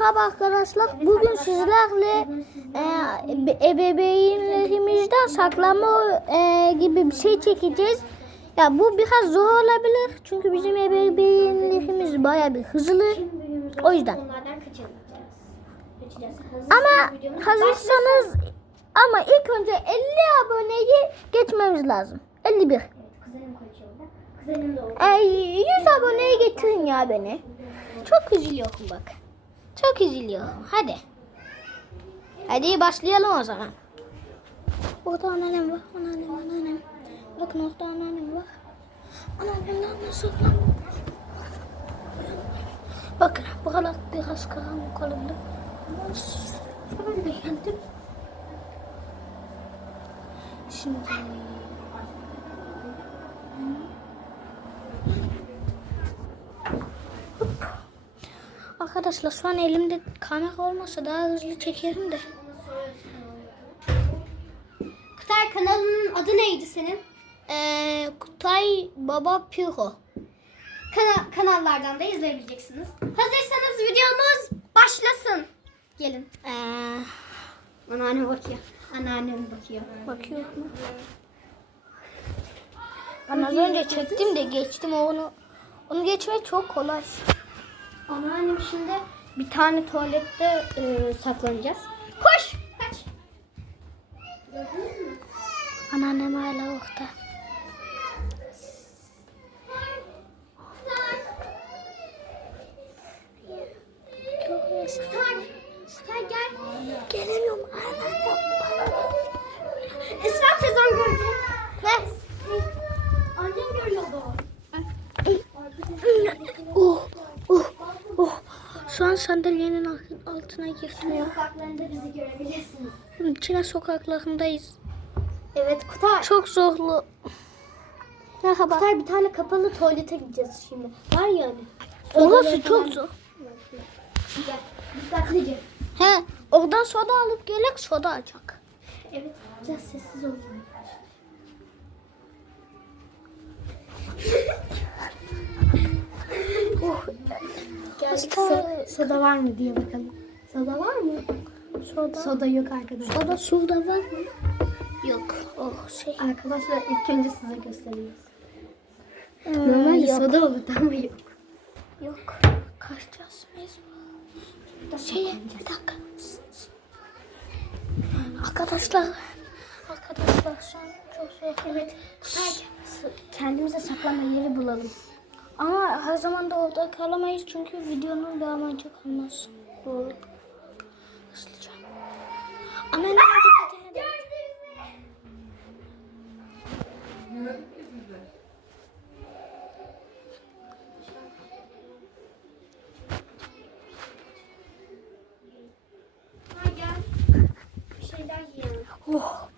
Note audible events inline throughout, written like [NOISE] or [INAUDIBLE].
Merhaba arkadaşlar. Bugün sizlerle e, ebeveynlerimizden saklama e, gibi bir şey çekeceğiz. Ya bu biraz zor olabilir. Çünkü bizim ebeveynlerimiz baya bir hızlı. O yüzden. Ama hazırsanız ama ilk önce 50 aboneyi geçmemiz lazım. 51. Evet, kuzenim kaçıyor da. Kuzenim de orada. Ay 100 aboneye getirin ya beni. Çok üzülüyorum bak. Çok üzülüyorum. Hadi. Hadi başlayalım o zaman. Orada anneannem var. Anneannem, anneannem. Bakın orada anneannem var. Anneannemden nasıl lan? Bakın buralar biraz karanlık olabilir. Şöyle beğendim. Şimdi Arkadaşlar şu an elimde kamera olmasa daha hızlı çekerim de. Kutay kanalının adı neydi senin? Ee, Kutay Baba Piro. Kana- kanallardan da izleyebileceksiniz. Hazırsanız videomuz başlasın. Gelin. Ee, Anneannem bakıyor. Anneannem bakıyor. bakıyor mu? Ben az önce çektim de geçtim onu. Onu geçmek çok kolay. Anneannem şimdi bir tane tuvalette e, saklanacağız. Koş! Kaç! Anneannem hala orada. Kutay! Kutay gel. Gelemiyorum anneannem. Esra teyzem görecek. Ne? Annem görüyordu. Oh, oh, oh. Şu an sandalyenin alt- altına girdim ya. Sokaklarında bizi görebilirsiniz. Çin'e sokaklarındayız. Evet Kutay. Çok zorlu. Merhaba. Kutay bir tane kapalı tuvalete gideceğiz şimdi. Var ya hani. Orası çok zor. Gel. Dikkatlice. He, oradan soda alıp gelek soda açacak. Evet. Biraz sessiz olun. [LAUGHS] Oh, Geldik. Soda- So- soda var mı diye bakalım. Soda var mı? soda. Soda yok arkadaşlar. Soda şurada var mı? Yok. Oh şey. Arkadaşlar ilk önce size gösteriyoruz. Ee, Normalde yok. soda olur ama yok. Yok. Kaçacağız mecbur. Şey, bir dakika. Arkadaşlar. Arkadaşlar şu an çok zor. Evet. Kendimize saklanma yeri bulalım. Ama her zaman da orada kalamayız çünkü videonun bir amacı kalmaz. Doğru. Hızlıca. Ama ne dikkat edin. Oh.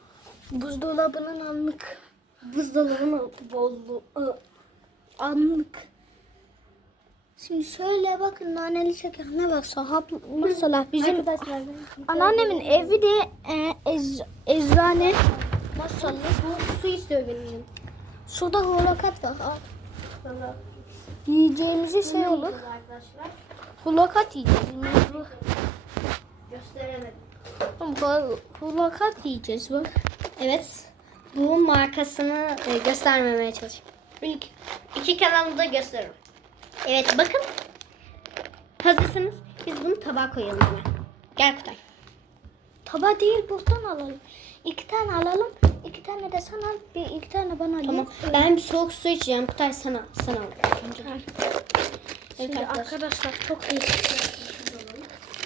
Buzdolabının anlık. Buzdolabının bollu. Anlık. Şimdi şöyle bakın naneli şeker ne var sahap mesela bizim Arkadaşlar anneannemin evi de e, ez, eczane maşallah Bu su istiyor benim. suda holokat var al. Yiyeceğimizi şey olur holokat yiyeceğiz mecbur Gösteremedim. Hol- holokat yiyeceğiz bak Evet. Bu markasını e, göstermemeye çalışıyorum. İlk iki kanalda gösteririm. Evet bakın. Hazırsınız. Biz bunu tabağa koyalım hemen. Gel Kutay. taba değil buradan alalım iki tane alalım iki tane de sen al bir iki tane ben alayım Tamam. Ben bir soğuk su içeceğim. Kutay sana sana al. Önce. Evet Şimdi arkadaşlar. arkadaşlar çok iyi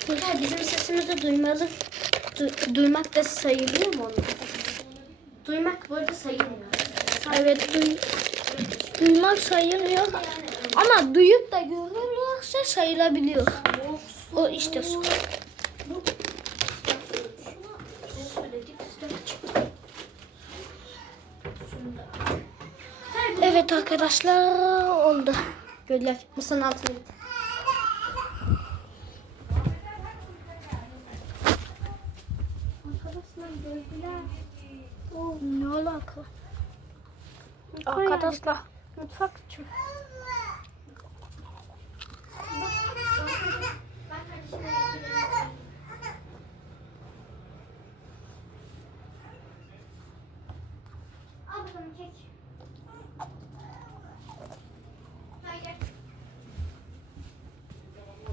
Kutay bizim sesimizi duymalı. Du- duymak da sayılıyor mu onu? Duymak burada sayılmıyor. Evet duy, duymak sayılmıyor ama duyup da görürlerse sayılabiliyor. O işte su. Evet arkadaşlar oldu. Göller. Masanın gördüler. Ne alaka? Arkadaşlar Mutfak çok.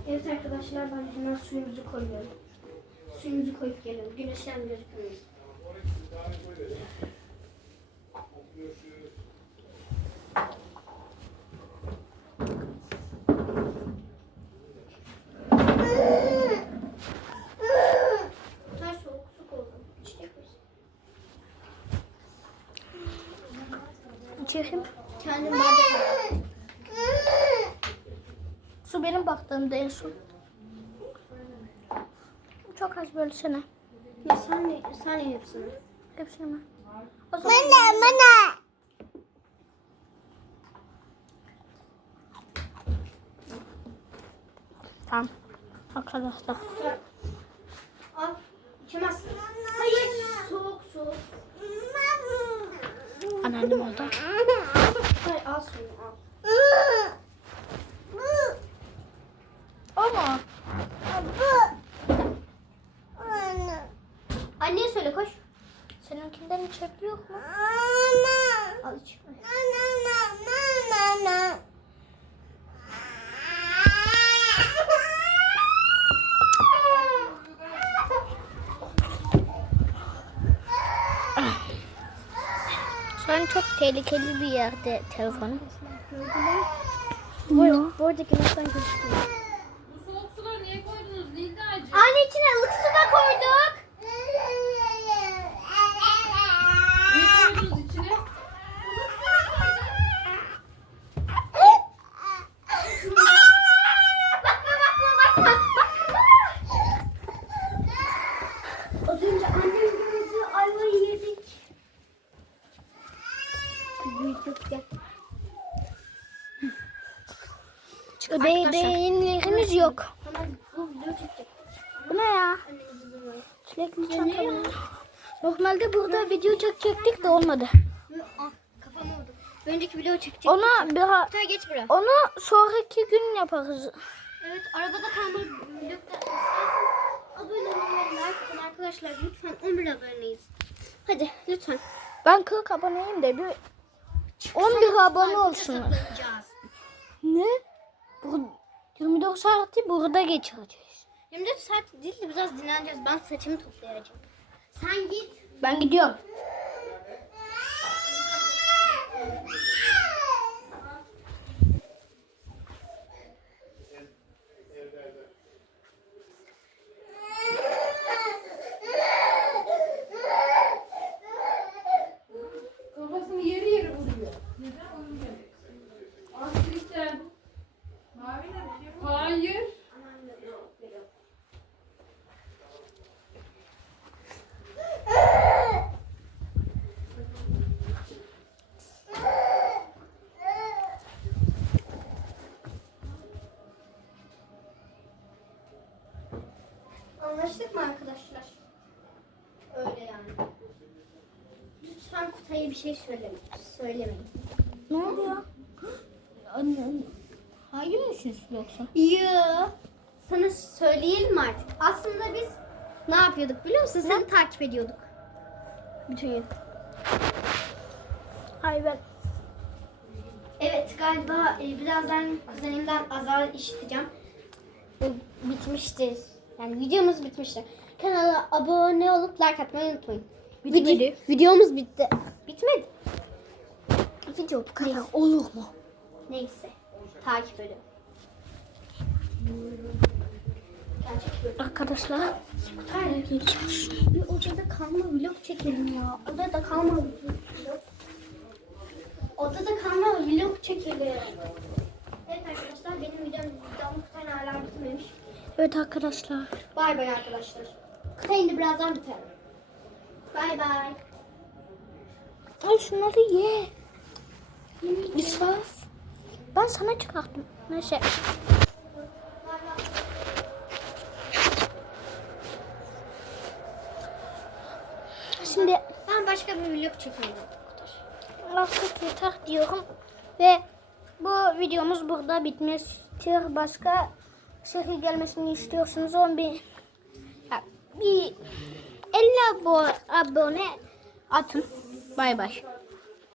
Evet arkadaşlar ben hemen suyumuzu koyuyorum. Suyumuzu koyup gelelim. Güneşten gözükmüyoruz. Benim baktığımda en son. Çok az bölsene. Ya sen ne? Sen ne hepsini? Hepsini mi? O zaman... Bana bana. Tamam. Arkadaşlar. Al. İçemezsin. Hayır. Soğuk soğuk. Anneannem oldu. Hayır al suyunu al. O mu? Anneye söyle koş. Seninkinden içecek yok mu? Al iç. Şu an çok tehlikeli bir yerde telefonum. Bu, bu arada güneşten gözüküyor. Bu soğuk suları niye koydunuz Nilda'cığım? Anne içine ılık su da koyduk. Az önce annem gördü ayvayı yedik. Büyüdük gel. Be beyinlerimiz yok. Bu ne ya? Sürekli çantamı. Normalde burada video çekecektik de olmadı. Ah kafam oldu. Önceki video çekecek. Ona bir ha- geç buraya. onu sonraki gün yaparız. Evet arabada kalma vlogda isterseniz abone olmayı like arkadaşlar. Lütfen 11 aboneyiz. Hadi lütfen. Ben 40 aboneyim de bir 11 abone olsunlar. Ne? Bu 24 saati burada geçireceğiz. 24 saat değil de biraz dinleneceğiz. Ben saçımı toplayacağım. Sen git. Ben gidiyorum. Kafasını yeri yeri vuruyor. Neden onu demek? Aslında. Mavi de bir şey Hayır. Anlaştık mı arkadaşlar? Öyle yani. Lütfen Kutay'a bir şey söylemeyin. Söylemeyin. Ne oluyor? [GASPS] Anne. Hayır mısın yoksa? Yo. Sana söyleyelim artık. Aslında biz ne yapıyorduk biliyor musun? Seni takip ediyorduk. Bütün gün. Hayır ben. Evet galiba e, birazdan kuzenimden azar işiteceğim. Bitmiştir. Yani videomuz bitmiştir. Kanala abone olup like atmayı unutmayın. Bitmedi. Vide- videomuz bitti. Bitmedi. Video bu kadar olur mu? Neyse. Takip edin. Arkadaşlar. Bir odada kalma vlog çekelim ya. Odada kalma vlog. Odada kalma vlog çekelim. Evet arkadaşlar benim videom videom Kutay'ın hala bitmemiş. Evet arkadaşlar. Bay bay arkadaşlar. Kutay'ın da birazdan biter. Bay bay. Al şunları ye. İsraf. Ben sana çıkarttım. Neyse. Şimdi Ben başka bir vlog çekeyim. artık yeter diyorum. Ve bu videomuz burada bitmiştir. Başka seri gelmesini istiyorsunuz 11 ya, bir 50 abo- abone atın. Bay bay.